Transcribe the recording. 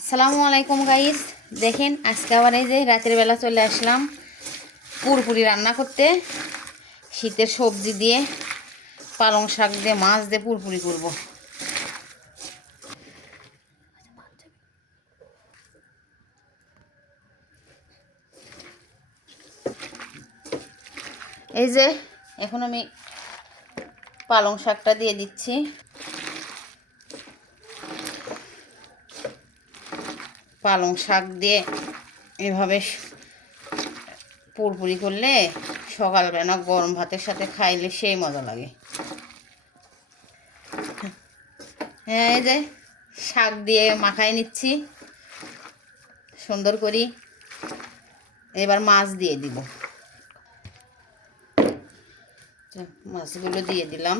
আসসালামু আলাইকুম গাইস। দেখেন আজকে আবার এই যে রাতের বেলা চলে আসলাম পুরপুরি রান্না করতে। শীতের সবজি দিয়ে পালং শাক দিয়ে মাছ দিয়ে পুরপুরি করব। এই যে এখন আমি পালং শাকটা দিয়ে দিচ্ছি। পালং শাক দিয়ে এভাবে পুরপুরি করলে সকালবেলা গরম ভাতের সাথে খাইলে সেই মজা লাগে। হ্যাঁ, এই যে শাক দিয়ে মাখাই নিচ্ছি সুন্দর করি। এবার মাছ দিয়ে দিব। মাছগুলো দিয়ে দিলাম।